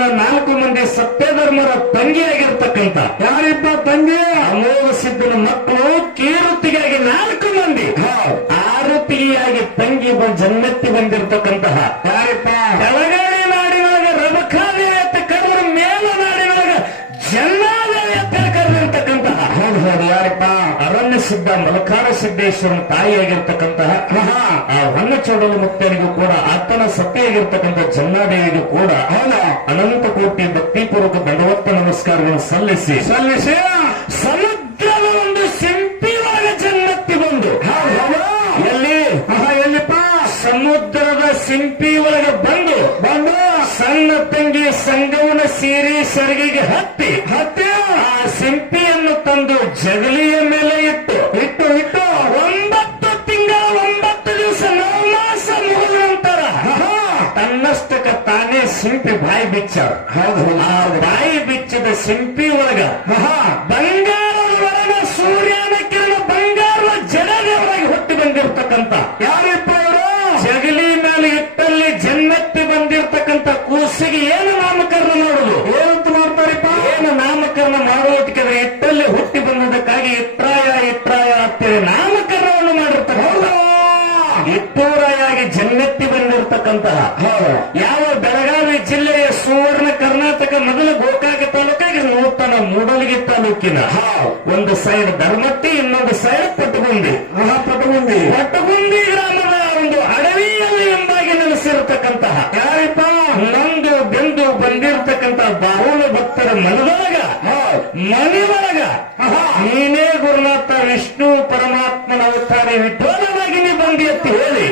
ಜನ 4 ಮಂದಿ ಸತ್ಯಧರ್ಮರ ತಂಗಿಯಾಗಿರ್ತಕ್ಕಂಥ ಯಾರಿಪ್ಪ ತಂಗಿ? ಅಮೋಘ ಸಿದ್ಧನ ಮಕ್ಕಳು ಕೀರುತಿಗಾಗಿ 4 ಮಂದಿ ಆರುತಿಯಾಗಿ ತಂಗಿ ಜನ್ಮೆತ್ತಿ ಬಂದಿರತಕ್ಕಂತಹ ಯಾರಿಪ್ಪ? ಬೆಳಗಾವಿ ನಾಡಿನೊಳಗೆ ರಬಕಾದೇವಿ ಅಂತ ಕರೆದ್ರ ಮೇಲ ನಾಡಿನೊಳಗೆ ಜನ್ನಾದೇವಿ ಅಂತ ಕರೆದಿರ್ತಕ್ಕಂತಹ ಹೌದು ಯಾರಿಪ್ಪ? ಅರಣ್ಯ ಸಿದ್ಧ ಮಲಕಾರ ಸಿದ್ದೇಶ್ವರನ ತಾಯಿಯಾಗಿರ್ತಕ್ಕಂತಹ ಆ ಹೊನ್ನಚೋಡಲು ಮುಕ್ತನಿಗೂ ಕೂಡ ಆತನ ಸತಿಯಾಗಿರ್ತಕ್ಕಂಥ ಜನ್ನಾದೇವಿಗೂ ಕೂಡ ಅನಂತ ಕೋಟಿ ಭಕ್ತಿಪೂರ್ವಕ ದಂಡವತ್ತ ನಮಸ್ಕಾರಗಳನ್ನು ಸಲ್ಲಿಸಿ ಸಮುದ್ರದ ಒಂದು ಸಿಂಪಿ ಒಳಗೆ ಜನ್ಮತ್ತಿ ಬಂದು ಎಲ್ಲಿಪ್ಪ? ಸಮುದ್ರದ ಸಿಂಪಿ ಒಳಗೆ ಬಂದು ಸಣ್ಣ ತಂಗಿ ಸಂಗವನ ಸೀರೆ ಸೆರಗಿಗೆ ಹತ್ತಿ ಆ ಸಿಂಪಿಯನ್ನು ತಂದು ಜಗಲಿಯ ಮೇಲೆ ಇಟ್ಟು 9 ತಿಂಗಳ 9 ದಿವಸ ನವಮಾಸ ಮುಗಿದ ನಂತರ ತನ್ನಷ್ಟಕ್ಕ ತಾನೇ ಸಿಂಪಿ ಬಾಯಿ ಬಿಚ್ಚ. ಆ ಬಾಯಿ ಬಿಚ್ಚದ ಸಿಂಪಿ ಒಳಗ ಬಂಗಾರದ ಒಳಗ ಸೂರ್ಯನ ಕಿರಣ ಬಂಗಾರದ ಜಡದ ಒಳಗೆ ಹುಟ್ಟಿ ಬಂದಿರತಕ್ಕಂತ ಯಾರಿಪ್ಪ ಅವರು? ಜಗಲಿ ಮೇಲೆ ಇಟ್ಟಲ್ಲಿ ಜನ್ಮೆತ್ತಿ ಬಂದಿರತಕ್ಕಂತ ಕೂಸಿಗೆ ಏನು ನಾಮಕರಣ ಮಾಡೋದು? ಏನಂತ ಮಾಡ್ತಾರಿಪ್ಪ? ಏನು ನಾಮಕರಣ ಮಾಡುವುದಕ್ಕೆ ಇಟ್ಟಲ್ಲಿ ಹುಟ್ಟಿ ಬಂದದಕ್ಕಾಗಿ ಇಟ್ರಾಯ ಅಂತೇಳಿ ನಾಮಕರಣವನ್ನು ಮಾಡಿರ್ತಕ್ಕಂಥ ಇಟ್ಟೂರಾಯಾಗಿ ಜನ್ಮೆತ್ತಿ ಬಂದಿರತಕ್ಕಂತಹ ಯಾವ ಬೆಳಗಾವಿ ಜಿಲ್ಲೆಯ ಸುವರ್ಣ ಕರ್ನಾಟಕ ಮೊದಲ ಗೋಕಾಕ ತಾಲೂಕಾಗಿ ನೂತನ ಮೂಡಲಗಿ ತಾಲೂಕಿನ ಒಂದು ಸೈಡ್ ಧರ್ಮಟ್ಟಿ, ಇನ್ನೊಂದು ಸೈಡ್ ಪಟ್ಟಗುಂದಿ ಗ್ರಾಮದ ಒಂದು ಅಡವಿಯಲ್ಲಿ ಎಂಬಾಗಿ ನೆಲೆಸಿರತಕ್ಕಂತಹ ಯಾರಿಪ್ಪ? ನಂದು ಬೆಂದು ಬಂದಿರತಕ್ಕಂತ ಬಾಹುಳ ಭಕ್ತರ ಮನದೊಳಗ ನೀನೇ ಗುರುನಾಥ ವಿಷ್ಣು ಪರಮಾತ್ಮನ ಅವತಾರಿ ವಿಠೋಲನಾಗಿ ನೀ ಬಂದಿ ಅಂತ ಹೇಳಿ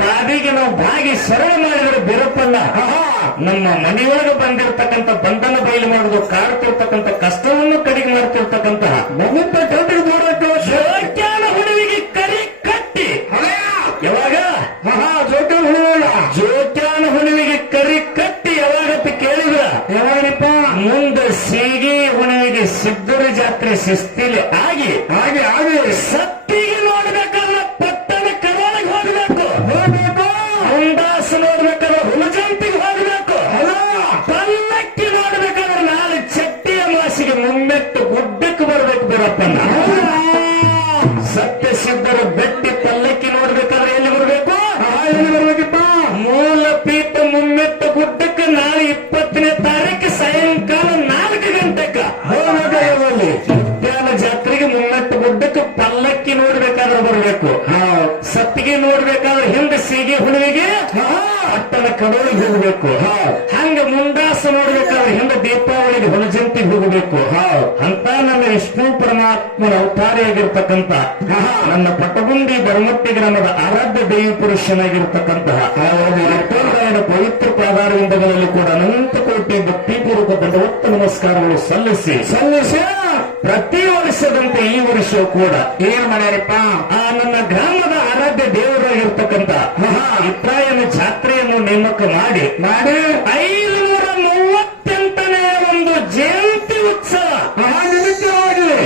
ಪಾದಿಗೆ ನಾವು ಭಾಗಿ ಶರಣ ಮಾಡಿದ್ರೆ ಬಿರಪ್ಪಲ್ಲ ನಮ್ಮ ಮನೆಯೊಳಗೆ ಬಂದಿರತಕ್ಕಂಥ ಬಂಧನ ಬಯಲು ಮಾಡುದು, ಕಾಡ್ತಿರ್ತಕ್ಕಂಥ ಕಷ್ಟವನ್ನು ಕಡಿಮೆ ಮಾಡ್ತಿರ್ತಕ್ಕಂತಹ ಜೋಕ್ಯಾನ ಹುಡುವಿಗೆ ಕರಿ ಕಟ್ಟಿ ಯಾವಾಗ ಜೋಕ್ಯಾನ ಹುಡುವಿಗೆ ಕರಿ ಕಟ್ಟಿ ಯಾವಾಗತ್ತೆ ಕೇಳಿದ್ರ ಯಾವಾಗಪ್ಪ? ಮುಂದೆ ಸೀಗಿ ಹುಣಿವಿಗೆ ಸಿದ್ದರ ಜಾತ್ರೆ ಶಿಸ್ತಿಲಿ ಆಗಿ ಸತ್ತಿಗೆ ನೋಡ್ಬೇಕಲ್ಲ ಪಟ್ಟಣ ಕರಾಳಿಗೆ ಹೋಗ್ಬೇಕು, ಹುಂಡಾಸು ನೋಡ್ಬೇಕಾದ್ರೆ ಹುಲಜಂತಿಗೆ ಹೋಗ್ಬೇಕು, ಪಲ್ಲಕ್ಕಿ ನೋಡ್ಬೇಕಾದ್ರೆ 4 ಚಟ್ಟಿಯ ಮಾಸಿಗೆ ಮುಮ್ಮೆಟ್ಟು ಗುಡ್ಡಕ್ಕೆ ಬರ್ಬೇಕು ಬಿರಪ್ಪನ. ಸತ್ಯ ಸಿದ್ಧರ ಬೆಟ್ಟಿ ಪಲ್ಲಕ್ಕಿ ನೋಡ್ಬೇಕಾದ್ರೆ ಎಲ್ಲಿ ಬರ್ಬೇಕು? ಮೂಲ ಪೀಠ ಮುಮ್ಮೆಟ್ಟು ಗುಡ್ಡಕ್ಕೆ ನಾಳೆ 20ನೇ ತಾರೀಕು ಸಾಯಂಕಾಲ 4 ಗಂಟೆಗೆ ಉದ್ಯಾನ ಜಾತ್ರೆಗೆ ಮುಮ್ಮೆಟ್ಟು ಗುಡ್ಡಕ್ಕೆ ಪಲ್ಲಕ್ಕಿ ನೋಡ್ಬೇಕಾದ್ರೆ ಬರ್ಬೇಕು. ಸತ್ತಿಗೆ ನೋಡ್ಬೇಕಾದ್ರೆ ಹಿಂದೆ ಸೀಗೆ ಹುಡುವಿಗೆ ಪಟ್ಟಣ ಕಡೋಳಿಗೆ ಹೋಗ್ಬೇಕು. ಹಂಗ ಮುಂಡಾಸ ನೋಡ್ಬೇಕಾದ್ರೆ ಹಿಂದೆ ದೀಪಾವಳಿಗೆ ಹೊಲಜಂತಿಗೆ ಹೋಗಬೇಕು. ಅಂತ ನನ್ನ ವಿಷ್ಣು ಪರಮಾತ್ಮನ ಅವತಾರಿಯಾಗಿರ್ತಕ್ಕಂಥ ನನ್ನ ಪಟ್ಟಗುಂದಿ ಧರ್ಮಟ್ಟಿ ಗ್ರಾಮದ ಆರಾಧ್ಯ ದೈವ ಪುರುಷನಾಗಿರ್ತಕ್ಕಂತಹ ಪವಿತ್ರ ಪಾದಾರವಿಂದಗಳಲ್ಲಿ ಕೂಡ ಅನಂತ ಕೋಟಿ ಭಕ್ತಿಪೂರ್ವಕ ದಂಡವತ್ತ ನಮಸ್ಕಾರಗಳು ಸಲ್ಲಿಸಿ ಪ್ರತಿ ವರ್ಷದಂತೆ ಈ ವರ್ಷವೂ ಕೂಡ ಏನ್ ಮಾಡ್ಯಾರಿಪ್ಪ? ಆ ನನ್ನ ಗ್ರಾಮದ ಆರಾಧ್ಯ ದೇವರಾಗಿರ್ತಕ್ಕಂಥ ಇತ್ರಾಯನ ಜಾತ್ರೆಯನ್ನು ನೇಮಕ ಮಾಡಿ 538ನೇ ಒಂದು ಜಯಂತಿ ಉತ್ಸವ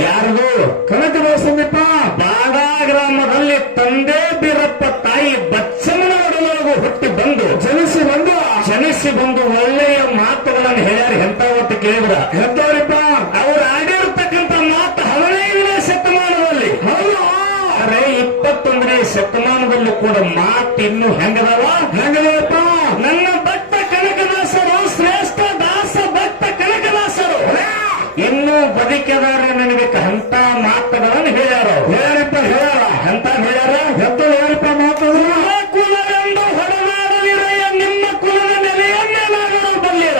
ಯಾರದು? ಕನಕದಾಸನಿಪ್ಪ. ಬಾಡಾ ಗ್ರಾಮದಲ್ಲಿ ತಂದೆ ಬೀರಪ್ಪ ತಾಯಿ ಬಚ್ಚಮ್ಮನ ಒಡಲೊಳಗೂ ಹುಟ್ಟಿ ಬಂದು ಜನಿಸಿ ಬಂದು ಒಳ್ಳೆಯ ಮಾತುಗಳನ್ನು ಹೇಳ್ಯಾರ. ಎಂತ ಕೇಳಿದ್ರ ಎಂತವ್ರಿಪ್ಪ? ಅವ್ರು ಆಡಿರ್ತಕ್ಕಂಥ ಮಾತು 15ನೇ ಶತಮಾನದಲ್ಲಿ, ಅರೆ 21ನೇ ಶತಮಾನದಲ್ಲೂ ಕೂಡ ಮಾತು ಇನ್ನೂ ಹೆಂಗದಪ್ಪ? ನನ್ನ ಭಕ್ತ ಕನಕದಾಸರು ಶ್ರೇಷ್ಠ ದಾಸ ಭಕ್ತ ಕನಕದಾಸರು ಇನ್ನೂ ಬದುಕಿದಾರೆ ನನಗೆ ಅಂತ ಮಾತುಗಳನ್ನು ಹೇಳ್ಯಾರ. ಅಂತ ಹೇಳ್ಯಾರ. ಹೇಳ್ಯಾರಪ್ಪ ಮಾತು. ಕುಲವೆಂದು ಹೊರನಾಡಲಿರಯ್ಯ ನಿಮ್ಮ ಕುಲದ ನೆಲೆಯನ್ನೇನಾದರೂ ಬಲ್ಲಿರ.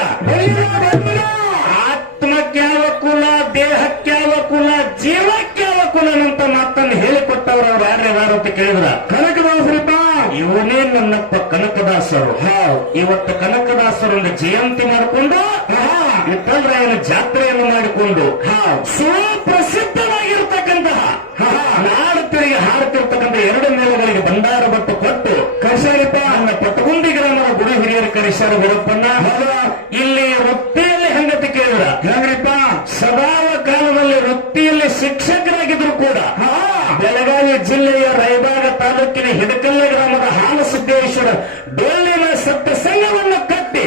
ಆತ್ಮಕ್ಯಾವ ಕುಲ, ದೇಹಕ್ಯಾವ ಕುಲ, ಜೀವಕ್ಯಾವ ಕುಲನಂತ ಮಾತನ್ನು ಹೇಳಿಕೊಟ್ಟವ್ರು ಅವ್ರು ಯಾರ್ಯಾರು ಅಂತ ಕೇಳಿದ್ರ ಕನಕದಾಸರಿಪ್ಪ. ಇವನೇ ನನ್ನಪ್ಪ ಕನಕದಾಸರು. ಇವತ್ತು ಕನಕದಾಸರನ್ನು ಜಯಂತಿ ಮಾಡಿಕೊಂಡು ವಿಠಲರಾಯನ ಜಾತ್ರೆಯನ್ನು ಮಾಡಿಕೊಂಡು ಸುಪ್ರಸಿದ್ಧವಾಗಿರ್ತಕ್ಕಂತಹ ನಾಡು ತಿರುಗಿ ಹಾಡುತ್ತಿರ್ತಕ್ಕಂಥ 2 ನೆಲೆಗಳಿಗೆ ಭಂಡಾರ ಬಟ್ಟು ಕೊಟ್ಟು ಕರಿಸಾರಿಪ್ಪ ನನ್ನ ಪಟ್ಟಗುಂದಿ ಗ್ರಾಮದ ಗುಡಿ ಹಿರಿಯರು ಕರಿಸಾರ ಬಿರಪ್ಪನ್ನ. ಇಲ್ಲಿ ವೃತ್ತಿಯಲ್ಲಿ ಹೆಂಗತಿ ಕೇಳಿದ್ರ ಹೆಂಗ್ರಿಪ್ಪ? ಸದಾವ ಕಾಲದಲ್ಲಿ ವೃತ್ತಿಯಲ್ಲಿ ಶಿಕ್ಷಕರಾಗಿದ್ರು ಕೂಡ ಬೆಳಗಾವಿ ಜಿಲ್ಲೆಯ ರಾಯಬಾಗ ತಾಲೂಕಿನ ಹಿಡಕಲ್ಲ ಗ್ರಾಮದ ಹಾಲಸಿದ್ದೇಶ್ವರ ಡೊಳ್ಳಿನ ಸತ್ಯ ಸಂಘವನ್ನು ಕಟ್ಟಿ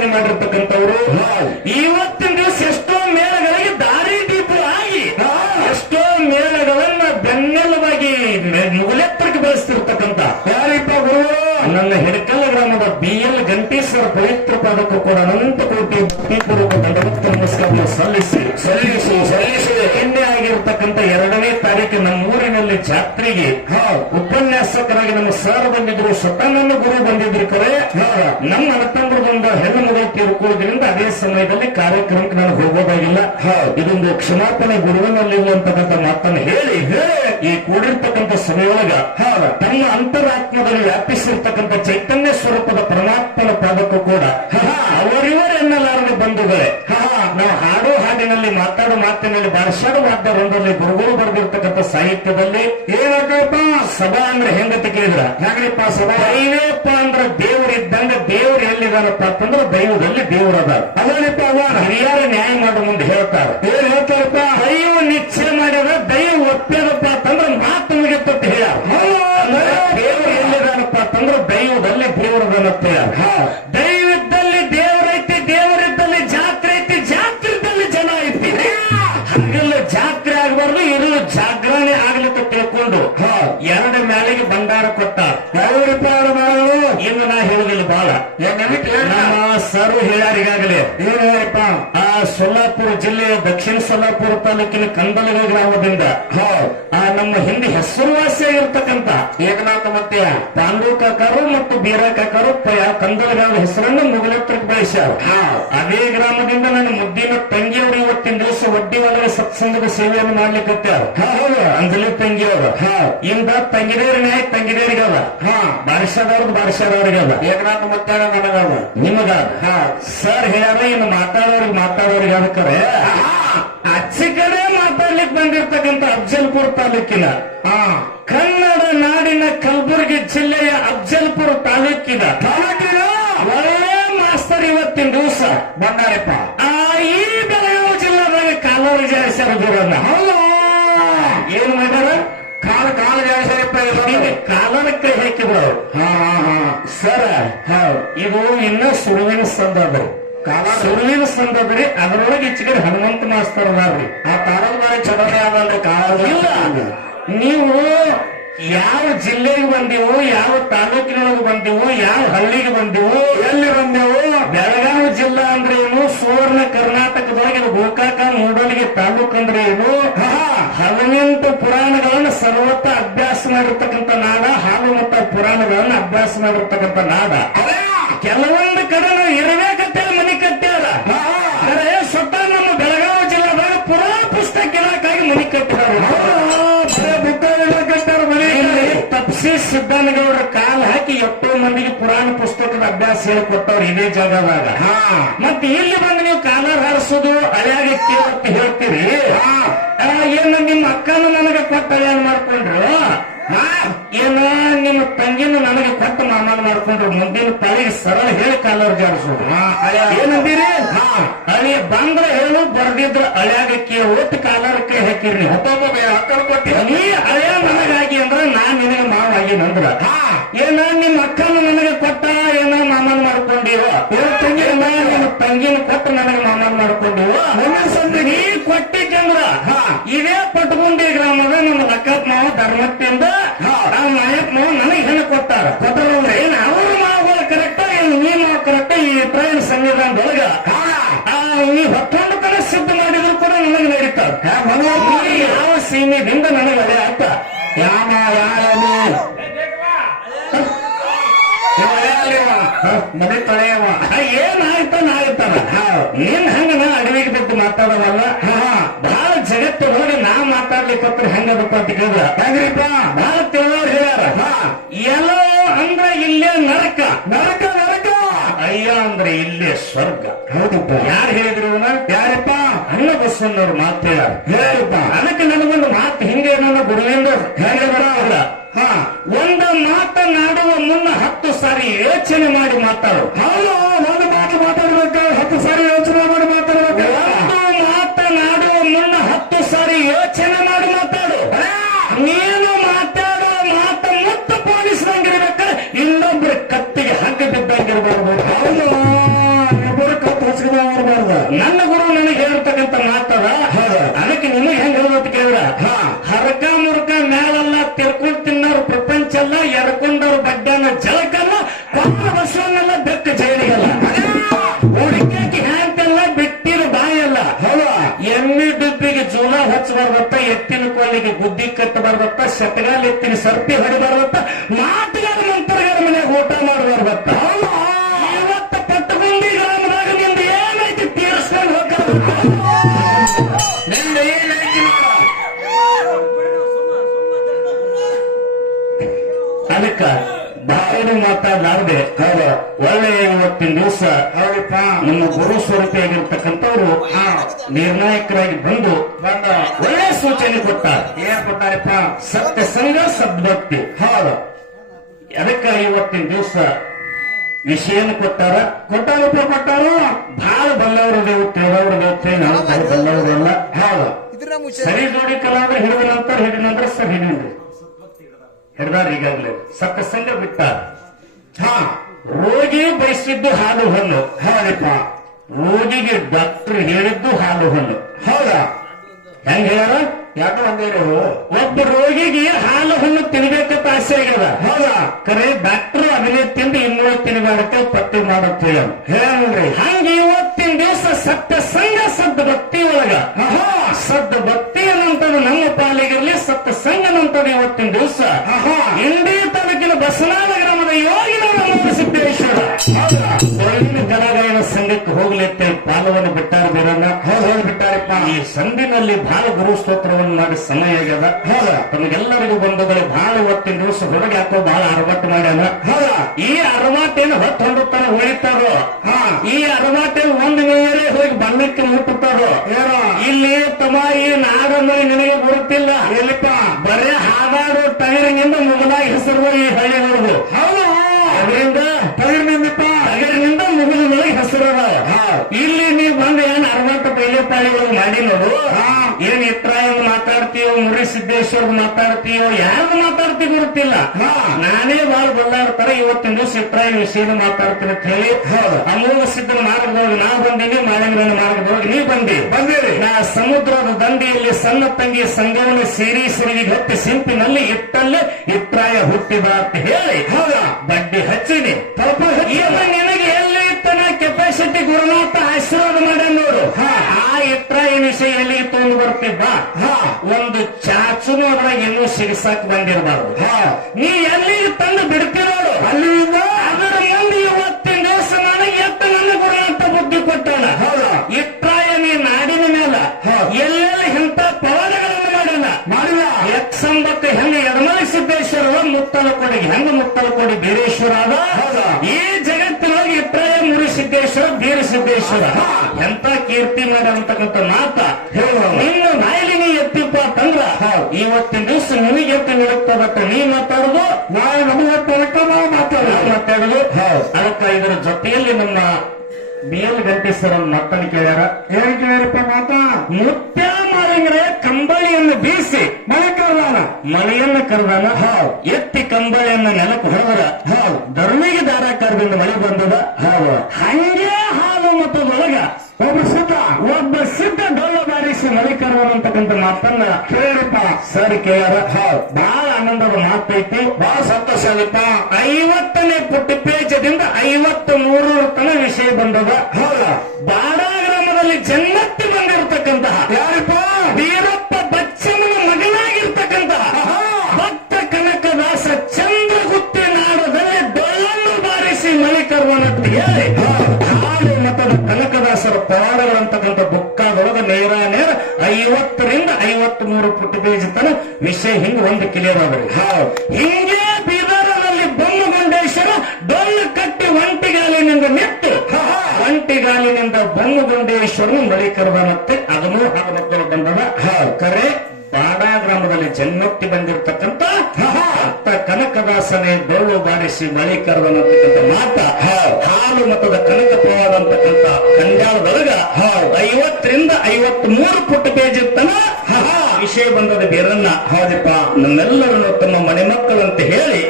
ರಚನೆ ಮಾಡಿರ್ತಕ್ಕಂಥವ್ರು. ಇವತ್ತಿನ ದಿವಸ ಎಷ್ಟೋ ಮೇಳಗಳಿಗೆ ದಾರಿ ದೀಪ ಆಗಿ ಎಷ್ಟೋ ಮೇಳಗಳನ್ನ ಬೆನ್ನೆಲುವಾಗಿ ಮುಗುಲೆತ್ತರಕ್ಕೆ ಬೆಳೆಸ್ತಿರ್ತಕ್ಕಂಥ ಯಾರಿಪ್ಪ ಗುರು? ನನ್ನ ಹಿಡಕಲ್ ಗ್ರಾಮದ BL ಗಂಟೇಶ್ವರ ಪವಿತ್ರ ಪಾದಕ್ಕೂ ಕೂಡ ಅನಂತ ಕೋಟಿ ಭಕ್ತಿಪೂರ್ವಕ ದಂಡವತ್ತ ನಮಸ್ಕಾರ ಸಲ್ಲಿಸಿ ಎಣ್ಣೆ ಆಗಿರತಕ್ಕಂಥ 2ನೇ ತಾರೀಕು ನಮ್ಮೂರಿನಲ್ಲಿ ಜಾತ್ರೆಗೆ ಉಪನ್ಯಾಸಕರಾಗಿ ನಮ್ಮ ಸರ್ ಬಂದಿದ್ರು, ಸ್ವತಃ ನನ್ನ ಗುರು ಬಂದಿದ್ರು. ಕರೆ ನಮ್ಮ ಅಣ್ಣತಂಬರದೊಂದು ಹೆಣ್ಣು ಮಗಳು ತೀರ್ಕೊಳ್ಳೋದ್ರಿಂದ ಅದೇ ಸಮಯದಲ್ಲಿ ಕಾರ್ಯಕ್ರಮಕ್ಕೆ ನಾನು ಹೋಗೋದಾಗಿಲ್ಲ. ಇದೊಂದು ಕ್ಷಮಾಪಣೆ ಗುರುವಿನಲ್ಲಿಲ್ಲ ಅಂತಕ್ಕಂಥ ಮಾತನ್ನು ಹೇಳಿ ಈ ಕೂಡಿರ್ತಕ್ಕಂಥ ಸಮಯೊಳಗ ತಮ್ಮ ಅಂತರಾತ್ಮದಲ್ಲಿ ವ್ಯಾಪಿಸಿರ್ತಕ್ಕಂಥ ಚೈತನ್ಯ ಸ್ವರೂಪದ ಪರಮಾತ್ಮನ ಪಾದಕ್ಕೂ ಕೂಡ ಅವರಿವರೆನ್ನಲಾರದೆ ಬಂಧುಗಳೇ, ನಾವು ಹಾಡೋ ಹಾಡಿನಲ್ಲಿ ಮಾತಾಡೋ ಮಾತಿನಲ್ಲಿ ಭಾಷಾಡು ಮಾತಾಡೋದ್ರಲ್ಲಿ ಗುರುಗಳು ಬರೆದಿರ್ತಕ್ಕಂಥ ಸಾಹಿತ್ಯದಲ್ಲಿ ಏನಪ್ಪ ಸಭಾ ಅಂದ್ರೆ ಹೆಂಗತಿ ಕೇಳಿದ್ರ ಹೆಂಗ್ರಿಪ್ಪ ಸಭಾ ದೈವಪ್ಪ ಅಂದ್ರೆ ದೇವರಿದ್ದಂಗ ದೇವ್ರು ಎಲ್ಲಿದಾನಪ್ಪ ಅಂತಂದ್ರೆ ದೈವದಲ್ಲಿ ದೇವರದ ಅದರಿಪ್ಪ ಅವರ ಹಿರಿಯರ ನ್ಯಾಯ ಮಾಡೋ ಮುಂದೆ ಹೇಳ್ತಾರೆ. ಏನ್ ಹೇಳ್ತಾರಪ್ಪ? ದೈವ ನಿಶ್ಚಯ ಮಾಡ್ಯಾರ, ದೈವ ಒಪ್ಪೇದಪ್ಪ ಅಂತಂದ್ರೆ ಮಾತು ಮುಗಿತಂತ ಹೇಳ. ದೇವ್ರು ಎಲ್ಲಿದಾನಪ್ಪ ಅಂತಂದ್ರೆ ದೈವದಲ್ಲಿ ದೇವರದನಂತ ಹೇಳ. ದೈವದಲ್ಲಿ ದೇವರೈತಿ, ದೇವರಿದ್ದಲ್ಲಿ ಜಾತ್ರೆ ಐತಿ, ಜಾತ್ರೆದಲ್ಲಿ ಜನ ಐತಿ. ಹಂಗೆಲ್ಲ ಜಾತ್ರೆ ಆಗಬಾರ್ದು, ಇರು ಜಾಗರಣೆ ಆಗ್ಲಿಕ್ಕೆ ತಿಳ್ಕೊಂಡು 2 ಮ್ಯಾಲಿಗೆ ಭಂಡಾರ ಕೊಟ್ಟ. ಇನ್ನು ನಾ ಹೇಳುದಿಲ್ಲ ಬಾಳ, ನಮ್ಮ ಸರು ಹೇಳ್ಯಾರಿಗಾಗಲೇ ಏನು ಹೇಳಪ್ಪ, ಆ ಸೊಲ್ಲಾಪುರ ಜಿಲ್ಲೆಯ ದಕ್ಷಿಣ ಸೊಲ್ಲಾಪುರ ತಾಲೂಕಿನ ಕಂದಲಗ ಗ್ರಾಮದಿಂದ ನಮ್ಮ ಹಿಂದೆ ಹೆಸರುವಾಸಿಯಾಗಿರ್ತಕ್ಕಂಥ ಏಕನಾಥ ಮತ್ತೆ ಪಾಂಡು ಕಾಕರು ಮತ್ತು ಬೀರ ಕಾಕರು ಕಂದಲಗಾದ ಹೆಸರನ್ನು ಮುಗುಲೆತ್ತರಕ್ಕೆ ಬೆಳೆಸ್ಯಾರ. ಅದೇ ಗ್ರಾಮದಿಂದ ನನ್ನ ಮುದ್ದಿನ ತಂಗಿಯವರು ಇವತ್ತಿನ ದಿವಸ ಒಡ್ಡಿ ಒಳಗೆ ಸತ್ಸಂಗದ ಸೇವೆಯನ್ನು ಮಾಡ್ಲಿಕ್ಕೆ ಅಂಜಲಿ ತಂಗಿಯವರು ಇಂದ ತಂಗಿದೇರಿ ನ್ಯಾಯ ತಂಗಿದೇರಿಗದ ಬಾರಿಸದವ್ರಿಗೆ ಏಕನಾಥ ಮತ್ತೆ ನನಗದ ನಿಮಗ ಸರ್ ಹೇಳ್ಯಾರ. ಇನ್ನು ಮಾತಾಡೋರಿಗೆ ಅದಕ್ಕರೆ ಅಚ್ಚಿ ಕಡೆ ಮಾತಾಡ್ಲಿಕ್ಕೆ ಬಂದಿರ್ತಕ್ಕಂಥ ಅಫ್ಜಲ್ಪುರ ತಾಲೂಕಿನ ಕನ್ನಡ ನಾಡಿನ ಕಲಬುರಗಿ ಜಿಲ್ಲೆಯ ಅಫ್ಜಲ್ಪುರ ತಾಲೂಕಿನ ಒಳ್ಳೆ ಮಾಸ್ತರ್ ಇವತ್ತಿನ ದಿವಸ ಬಂದಾರಪ್ಪ. ಈ ಬೆಳಗಾವಿ ಜಿಲ್ಲಾದಾಗ ಕಾಲೂರು ಜಾಯಿಸ್ಯಾರ ಗುರನ್ನ. ಏನ್ ಮಾಡ್ಯಾರ? ಕಾಲ ಜಾಯಿಸ್ಯಾರಪ್ಪ. ಕಾಲಕ್ಕೆ ಹಾಕಿದ್ರು ಸರ. ಇದು ಇನ್ನ ಸುರುವಿನ ಸಂದರ್ಭ, ಸುರುವಿನ ಸಂದರ್ಭ. ಅದರೊಳಗೆ ಈಚೆಗೆ ಹನುಮಂತ ಮಾಸ್ತರ್ ಅದಾರ್ರಿ. ಆ ತಾರದ ಬಾರಿ ಚಲೋನೆ ಆಗಲ್ರಿ ಕಾಲ. ಇಲ್ಲ, ನೀವು ಯಾವ ಜಿಲ್ಲೆಗೆ ಬಂದೆವು, ಯಾವ ತಾಲೂಕಿನೊಳಗೆ ಬಂದೆವು, ಯಾವ ಹಳ್ಳಿಗೆ ಬಂದೆವು, ಎಲ್ಲಿ ಬಂದೆವು? ಬೆಳಗಾವಿ ಜಿಲ್ಲಾ ಅಂದ್ರೆ ಏನು? ಸುವರ್ಣ ಕರ್ನಾಟಕದೊಳಗೆ ಗೋಕಾಕ ಮೂಡಲಿಗೆ ತಾಲೂಕು ಅಂದ್ರೆ ಏನು? 18 ಪುರಾಣಗಳನ್ನು ಸರ್ವತ್ತ ಅಭ್ಯಾಸ ಮಾಡಿರ್ತಕ್ಕಂಥ ನಾಡ, ಹಾಲು ಮತ್ತು ಪುರಾಣಗಳನ್ನು ಅಭ್ಯಾಸ ಮಾಡಿರ್ತಕ್ಕಂಥ ನಾಡ. ಕೆಲವೊಂದು ಕಡೆ ನಾವು ಇರಬೇಕಂತೇಳಿ ಮನೆ ಕಟ್ಟ್ಯಾರ. ಸ್ವತಃ ನಮ್ಮ ಬೆಳಗಾವಿ ಜಿಲ್ಲಾದಾಗ ಪುರಾ ಪುಸ್ತಕ ಇಲಾಖೆಯಾಗಿ ಮನೆ ಕಟ್ಟಿದ್ದಾರೆ. ತಪ್ಸಿ ಸಿದ್ದನಗೌಡರ ಕಾಲ ಹಾಕಿ 8 ಮಂದಿಗೆ ಪುರಾಣ ಪುಸ್ತಕದ ಅಭ್ಯಾಸ ಹೇಳಿಕೊಟ್ಟವ್ರು ಇದೇ ಜಾಗದಾಗ. ಮತ್ತೆ ಇಲ್ಲಿ ಬಂದು ನೀವು ಕಾಲರ್ ಹಾರಿಸೋದು ಅಳ್ಯಾಗಕ್ಕೆ ಅಂತ ಹೇಳ್ತೀರಿ. ಏನು ನಿಮ್ಮ ಅಕ್ಕನ ನನಗೆ ಕೊಟ್ಟ ಏನ್ ಮಾಡ್ಕೊಂಡ್ರು? ಏನ ನಿಮ್ಮ ತಂಗಿನ ನನಗೆ ಕೊಟ್ಟು ಮಾಮಾನ ಮಾಡ್ಕೊಂಡ್ರು. ಮುಂದಿನ ತಲೆಗೆ ಸರಳ ಹೇಳಿ ಕಾಲರ್ ಜಾರಿಸೋದು ಏನಂತೀರಿ? ಅಳಿ ಬಂದ್ರೆ ಹೇಳು, ಬರ್ದಿದ್ರ ಅಳ್ಯಾಗಕ್ಕೆ ಒಟ್ಟು ಕಾಲರಕ್ಕೆ ಹಾಕಿರಿ. ಅಕ್ಕನ ಕೊಟ್ಟಿರಿ, ನೀ ಅಳ್ಯ ನನಗಾಗಿ ಅಂದ್ರೆ ನಾನ್ ನಿನಗೆ ಮಾವ ಆಗಿನಂದ್ರ ಏನ ನಿಮ್ಮ ಅಕ್ಕನ ನನಗೆ ಕೊಟ್ಟ ಏನ ಮಾಮನ ಮಾಡ್ಕೊಂಡಿವ? ತಂಗಿ ನಿಮ್ಮ ತಂಗಿನ ಕೊಟ್ಟು ನನಗೆ ಮಾಮನ ಮಾಡ್ಕೊಂಡಿವ. ನೀ ಕೊಟ್ಟಿದ್ದಂದ್ರ ಇದೇ ಪಟ್ಟಗುಂಡಿ ಗ್ರಾಮದ ನಮ್ಮ ಲಕ್ಕಪ್ಪ ಮಾವ ಧರ್ಮತ್ತಿಂದ ನಾಯಕ್ ಮಾವ ನನಗೆ ಹೆಣ್ಣು ಕೊಟ್ಟಾರ. ಕೊಟ್ಟರಂದ್ರೆ ಏನ್ ಅವ್ರ ಮಾವುಗಳು ಕರೆಕ್ಟ, ಏನು ನೀ ಮಾವ ಕರೆಕ್ಟ? ಈ ಟ್ರೈನ್ ಸಂವಿಧಾನದೊಳಗ ನೀ ಹೊತ್ತೊಂದು ತರ ಸಿದ್ಧ ಮಾಡಿದ್ರು ಕೂಡ ನನಗೆ ನಡೀತಾರ. ಯಾವ ಸೀಮೆದಿಂದ ನನಗೆ ಅದೇ ಆಯ್ತ ಮನೆ ತೊಳೆಯವ ಏನಾಯ್ತ ನಾಯ್ತಾನ. ನೀನ್ ಹಂಗ ನಾ ಅಡವಿಗೆ ಬಿಟ್ಟು ಮಾತಾಡವಲ್ಲ. ಬಹಳ ಜಗತ್ತು ನೋಡಿ ನಾ ಮಾತಾಡ್ಲಿಕ್ಕೆ ಹೆಂಗದಪ್ಪ ಅಂತ ಕೇಳಿದ್ರ ಹೆಂಗ್ರಿಪ್ಪ? ಬಹಳ ತಿಳಿದವ್ರು ಹೇಳ್ಯಾರ. ಎಲ್ಲೋ ಅಂದ್ರೆ ಇಲ್ಲೇ ನರಕ, ನರಕ ನರಕ. ಅಯ್ಯ ಅಂದ್ರೆ ಇಲ್ಲೇ ಸ್ವರ್ಗ. ಹೌದಪ್ಪ. ಯಾರು ಹೇಳಿದ್ರು? ಯಾರಪ್ಪ? ಅಣ್ಣ ಬಸವಣ್ಣವ್ರು ಮಾತು ಹೇಳ್ಯಾರ. ಹೇಳಪ್ಪ. ಅದಕ್ಕೆ ನನಗೊಂದು ಮಾತು ಹಿಂಗೆ ನನ್ನ ಗುರುವಿಂದ ಹೇಗೆ ಬರೋಲ್ಲ. ಒಂದು ಮಾತನಾಡುವ ಮುನ್ನ 10 ಸಾರಿ ಯೋಚನೆ ಮಾಡಿ ಮಾತಾಡು. ಹೌದು, ಒಂದು ಮಾತು ಮಾತಾಡ್ಬೇಕು, 10 ಸಾರಿ ಯೋಚನೆ ಮಾಡಿ ಮಾತಾಡ್ಬೇಕು. ಒಂದು ಮಾತನಾಡುವ ಮುನ್ನ 10 ಸಾರಿ ಯೋಚನೆ ಮಾಡಿ ಮಾತಾಡು. ನೀನು ಮಾತಾಡೋ ಮಾತ ಮುತ್ತು ಪೊಲೀಸ್ದಂಗಿರ್ಬೇಕ, ಇನ್ನೊಬ್ರ ಕತ್ತಿಗೆ ಹಗ್ಗ ಬಿದ್ದಂಗಿರ್ಬಾರ್ದು. ಹೌದು, ನಾಚಿಕೆ ಮಾಡಬಾರ್ದ. ನನ್ನ ಗುರು ನನಗೆ ಹೇಳಿರ್ತಕ್ಕಂಥ ಮಾತದ. ಅದಕ್ಕೆ ನಿಮಗೆ ಹೆಂಗ್ ಹೇಳೋದು ಕೇಳಿದ್ರ, ಹರಕ ಮುರುಕ ಮ್ಯಾಲೆಲ್ಲ ತಿರ್ಕೊಂಡ್ ತಿನ್ನೋರು ಪ್ರಪಂಚ ಅಲ್ಲ, ಎರ್ಕೊಂಡವ್ರು ಬಡ್ಡನ ಜಲಕಲ್ಲ, ಕೊಟ್ಟ ಬಸವನ್ನೆಲ್ಲ ಬೆಕ್ಕ ಜೈಲಿಗಲ್ಲ, ಹುಡುಕಿ ಹ್ಯಾಂಕಲ್ಲ, ಬಿಟ್ಟಿರ ಬಾಯಲ್ಲ. ಎಮ್ಮೆ ದುಬ್ಬಿಗೆ ಜೂಲ ಹಚ್ಚಬಾರ್ದತ್ತ, ಎತ್ತಿನ ಕೋಲಿಗೆ ಬುದ್ಧಿ ಕಟ್ಟಬಾರ್ದತ್ತ, ಶತಗಾಲ ಎತ್ತಿನ ಸರ್ಪಿ ಹೊಡಿಬಾರ್ದತ್ತ, ಮಾತುಗಾರ ಮಂತ್ರಗಾರ ಮನೆಯಾಗ ಊಟ ಮಾಡಬಾರ್ದತ್ತ. ಇವತ್ತ ಪಟ್ಟಗುಂಡಿ ಗ್ರಾಮದಾಗ ನಿಂದ ಏನೈತಿ ತೀರಿಸ್ಕೊಂಡು ಹೋಗ್ತಾರೆ. ನಿಂದ ಏನೈತಿ ಅದಕ್ಕ ಬಾಯಿನ ಮಾತಾಡಲಾರದೆ ಒಳ್ಳೆಯ ಇವತ್ತಿನ ದಿವಸ ನಮ್ಮ ಗುರು ಸ್ವರೂಪಿಯಾಗಿರ್ತಕ್ಕಂಥವ್ರು ನಿರ್ಣಾಯಕರಾಗಿ ಬಂದು ಒಳ್ಳೆ ಸೂಚನೆ ಕೊಟ್ಟಾರ. ಏನ್ ಕೊಟ್ಟಾರಪ್ಪ? ಸತ್ಯ ಸಂಘ ಸದ್ಭಕ್ತಿ. ಹೌದು, ಅದಕ್ಕೆ ಇವತ್ತಿನ ದಿವಸ ವಿಷಯನ ಕೊಟ್ಟಾರು. ಬಹಳ ಬಲ್ಲವರು ದೇವು, ತಿಳಿದವರು ದೇವತೆ, ನಾವು ಬಲ್ಲವರಲ್ಲ. ಹೌದು, ಸರಿ ಜೋಡಿ ಕಲಾವಿದ ಹಿಡಿದ ನಂತರ ಸರ್ ಹಿಡಿದ್ರಿ ಹಿಡ್ದಾರ. ಈಗಾಗಲೇ ಸತ್ಯ ಸಂಘ ಬಿಟ್ಟಾರ. ರೋಗಿ ಬಯಸಿದ್ದು ಹಾಲು ಹಣ್ಣು. ಹೌದಪ್ಪ, ರೋಗಿಗೆ ಡಾಕ್ಟರ್ ಹೇಳಿದ್ದು ಹಾಲು ಹಣ್ಣು. ಹೌದಾ? ಹೆಂಗ ಹೇಳ್ಯಾರ? ಯಾಕೆ ಒಂದೇನು, ಒಬ್ಬ ರೋಗಿಗೆ ಹಾಲು ಹಣ್ಣು ತಿನ್ಬೇಕಂತ ಆಸೆ ಆಗ್ಯದ. ಹೌದಾ? ಕರೆ ಡಾಕ್ಟರ್ ಅದನ್ನೇ ತಿಂದು ಇನ್ನೂರು ತಿನ್ಬೇಡಕ್ಕೆ ಪಟ್ಟಿ ಮಾಡತ್ ಹೇಳ್ರಿ. ಹಂಗ ಇವತ್ತಿನ ದಿವಸ ಸತ್ಯ ಸಂಘ ಸದ್ದ ಭಕ್ತಿ ಒಳಗ ಸದ್ದ ಭಕ್ತಿ ಅನ್ನಂತದ್ದು ನಮ್ಮ ಪಾಲಿಗಿರ್ಲಿ, ಸತ್ಯ ಸಂಘನಂತದ್ದು ಇವತ್ತಿನ ದಿವಸ ಇಂಡಿ ತಾಲೂಕಿನ ಬಸನಾಳ ಗ್ರಾಮದ ಯೋಗಿನ ಸಿದ್ದೇಶ್ವರ ಒಳಗಿನ ಕಲಾಗಾಯನ ಸಂಘಕ್ಕೆ ಹೋಗ್ಲಿಕ್ಕೆ ಪಾಲವನ್ನು ಬಿಟ್ಟಾರ. ಬೇರನ್ನ ಬಿಟ್ಟಾರಪ್ಪ. ಈ ಸಂಧಿನಲ್ಲಿ ಬಹಳ ಗುರು ಸ್ತೋತ್ರವನ್ನು ಮಾಡಿ ಸಮಯ ಆಗ್ಯದ. ತಮಗೆಲ್ಲರಿಗೂ ಬಂಧುಗಳು ಬಹಳ ಇವತ್ತಿನ ದಿವಸ ಹೊರಗೆ ಹಾಕೋ ಬಹಳ ಅರವಟ್ಟು ಮಾಡ್ಯಾನ. ಈ ಅರವತ್ತೇನು ಹೊತ್ತು ಹೊಂದುತ್ತಾನೆ ಉಳಿತಾರೋ, ಈ ಅರವತ್ತೇನು ಒಂದು ನೀರೇ ಹೋಗಿ ಬಣ್ಣಕ್ಕೆ ಮುಟ್ಟುತ್ತಾರೋ. ಇಲ್ಲಿ ತಮ್ಮ ಈ ನಾಡನ್ನು ನಿನಗೆ ಬರುತ್ತಿಲ್ಲ. ಎಲ್ಲಿಪ್ಪ? ಬರೇ ಹಾದಾಡು ಟೈರಿನಿಂದ ಮುಗಲಾಗಿ ಹೆಸರು ಈ ಹಳ್ಳಿಗಳು. ಅದರಿಂದ ಟಗರಿನಿಂದ ಮುಗಿದ ಮೇಲೆ ಹೆಸರು ಇಲ್ಲಿ ನೀವು ಬಂದು ಏನ್ 60 ಪೈಲೆ ಪಾಳಿಗಳು ಮಾಡಿ ನೋಡು. ಏನ್ ಇತ್ರಾಯಂದು ಮಾತಾಡ್ತೀವೋ, ಮುರಿ ಸಿದ್ದೇಶ್ವರ ಮಾತಾಡ್ತೀವೋ, ಯಾರು ಮಾತಾಡ್ತೀವಿ ಗೊತ್ತಿಲ್ಲ. ನಾನೇ ಬಹಳ ಬಲ್ಲಾಡ್ತಾರೆ. ಇವತ್ತಿನ ದಿವಸ ಇತ್ರಾಯ ವಿಷಯನ ಮಾತಾಡ್ತೀನಿ ಅಂತ ಹೇಳಿ ಅಮೋಘ ಸಿದ್ಧನ ಮಾರ್ಗದೊಳಗೆ ನಾ ಬಂದೀನಿ, ಮಾಳಿಂಗನ ಮಾರ್ಗದೊಳಗೆ ನೀ ಬಂದಿರಿ. ನಾ ಸಮುದ್ರದ ದಂಡೆಯಲ್ಲಿ ಸಣ್ಣ ತಂಗಿ ಸಂಘವನ್ನು ಸೇರಿ ಸಿರಿಗಿ ಹೊತ್ತಿ ಸಿಂಪಿನಲ್ಲಿ ಇಟ್ಟಲ್ಲೇ ಇತ್ರಾಯ ಹುಟ್ಟಿದ ಅಂತ ಹೇಳಿ ಬಡ್ಡಿ ಹಚ್ಚಿನಿ. ನಿನಗೆ ಎಲ್ಲಿ ಇತ್ತನ ಕೆಪಾಸಿಟಿ ಗುರುನಾಥ ಆಶೀರ್ವಾದ ಮಾಡ ನೋಡು. ಆ ಇತ್ರಾಯ ವಿಷಯ ಎಲ್ಲಿ ತಗೊಂಡು ಬರ್ತಿದ್ದ ಒಂದು ಚಾಚುನು ಅದ್ರಾಗ ಇನ್ನೂ ಸಿಗಿಸಾಕ್ ಬಂದಿರಬಾರ್ದು. ನೀ ಎಲ್ಲಿ ತಂದು ಬಿಡ್ತಿ ನೋಡು. ಅಲ್ಲಿಂದ ಅದರ ಮುಂದೆ ಇವತ್ತಿನ ದಿವಸ ನನಗೆ ಎತ್ತ ನನ್ನ ಗುರುನಾಥ ಬುದ್ಧಿ ಕೊಟ್ಟಾನ. ಇತ್ರಾಯ ನೀ ನಾಡಿನ ಮೇಲ ಎಲ್ಲೆಲ್ಲ ಇಂಥ ಪವಾಡಗಳನ್ನು ಮಾಡಿಲ್ಲ. ಎಕ್ಸಂಬಕ್ಕೆ ಹೆಂಗ ಎಡಮಲಿ ಸಿದ್ದೇಶ್ವರ ಮುತ್ತಲಕೋಡಿಗೆ ಹೆಂಗ ಮುತ್ತಲಕೋಡಿ ಬೀರೇಶ್ವರ ಅದ. ಈ ಜಗತ್ತಿನೊಳಗೆ ಇತ್ರಾಯ ಮುರಿ ಸಿದ್ದೇಶ್ವರ ಬೀರ ಸಿದ್ದೇಶ್ವರ ಎಂತ ಕೀರ್ತಿ ಮಾಡಿರ್ತಕ್ಕಂಥ ಮಾತ ನಿನ್ನ ನಾಯಿಲಿ ನೀ ಎತ್ತಿಪ್ಪ ಅಂತಂದ್ರ ಇವತ್ತಿನ ದಿವಸ ನಿನಗೆ ಎತ್ತಿ ನಿಡುತ್ತದಕ್ಕ ನೀ ಮಾತಾಡುದು, ನಾಳೆ ನಮಗೆ ನಾವು ಮಾತಾಡುದು. ಅದಕ್ಕ ಇದರ ಜೊತೆಯಲ್ಲಿ ನಮ್ಮ BL ಗಂಟೇಶ್ವರ ಮಾತನ್ನು ಕೇಳ್ಯಾರ. ಏನ್ ಕೇಳ್ಯಾರಪ್ಪ ಮಾತ? ಮುತ್ಯ ಮಾಲಿಂಗ್ರೆ ಕಂಬಳಿಯನ್ನು ಬೀಸಿ ಮಳೆಯನ್ನು ಕರೆದಾನ. ಎತ್ತಿ ಕಂಬಳಿಯನ್ನು ನೆಲಕ್ಕೆ ಹೊಡೆದರ ಧರ್ಮಿಗೆ ದಾರಾಕಾರದಿಂದ ಮಳೆ ಬಂದದ. ಹಂಗೆ ಹಾಲು ಮತದೊಳಗ ಒಬ್ಬ ಸಿದ್ಧ ಡೊಳ್ಳ ಬಾರಿಸಿ ಮಳೆ ಕರುವಂತಕ್ಕಂಥ ಮಾತನ್ನ ಕೇಳಪ್ಪ ಸರ್ ಕೇಳ್ಯಾರ. ಬಹಳ ಆನಂದದ ಮಾತೈತಿ, ಬಹಳ ಸಂತೋಷ ಆಗಪ್ಪ. 50ನೇ ಪುಟ್ಟ ಪೇಜದಿಂದ 53 ತನ ವಿಷಯ ಬಂದದ. ಬಾಡ ಗ್ರಾಮದಲ್ಲಿ ಜನ್ನತ್ತಿ ಬಂದಿರತಕ್ಕಂತಹ ಯಾರಪ್ಪ? ವೀರಪ್ಪ ಬಚ್ಚಮ್ಮನ ಮಗನಾಗಿರ್ತಕ್ಕಂತಹ ಭಕ್ತ ಕನಕದಾಸ ಚಂದ್ರಗುತ್ತಿ ನಾಡದಲ್ಲಿ ಡೊಳ್ಳನ್ನು ಬಾರಿಸಿ ಮಳೆ ಕರುವನಂತ ಹೇಳಿ ಹಾಲು ಮತದ ಕನಕದಾಸರ ಪವಾಡಗಳಂತಕ್ಕಂಥ ಬುಕ್ಕಾದೊಳಗ ನೇರ 50ರಿಂದ 53 ಪುಟ್ಟ ಪೇಜ್ ತನ ವಿಷಯ ಹಿಂಗ ಒಂದು ಕ್ಲಿಯರ್ ಆದ್ರಿ. ಹಿಂಗೆ ಬೀದರದಲ್ಲಿ ಬೊಮ್ಮಗುಂಡೇಶ್ವರ ಡೊಳ್ಳು ಕಟ್ಟಿ ಒಂಟಿಗಾಲಿನಿಂದ ನಿಂತು ಒಂಟಿಗಾಲಿನಿಂದ ಬೊಮ್ಮಗುಂಡೇಶ್ವರನು ಮಳಿ ಕರೆದನತ್ತೆ. ಅದನ್ನು ಮಕ್ಕಳು ಬಂದದ. ಕರೆ ಬಾಡ ಗ್ರಾಮದಲ್ಲಿ ಜನ್ಮಟ್ಟಿ ಬಂದಿರತಕ್ಕಂಥ ಭಕ್ತ ಕನಕದಾಸನೇ ಡೊಳ್ಳು ಬಾರಿಸಿ ಮಳಿ ಕರೆದನಂತಕ್ಕಂಥ ಮಾತ ಹಾಲು ಮತದ ಕನಕ ಪ್ರವಾದ ಅಂತಕ್ಕಂಥ ಕಂಜಾಳದೊಳಗ 50ರಿಂದ 53 ಪುಟ್ಟ ಪೇಜ್ ತನ ವಿಷಯ ಬಂದದ ಬೇರನ್ನ. ಹೌದಪ್ಪ, ನಮ್ಮೆಲ್ಲರನ್ನು ತಮ್ಮ ಮನೆ ಮಕ್ಕಳಂತ ಹೇಳಿ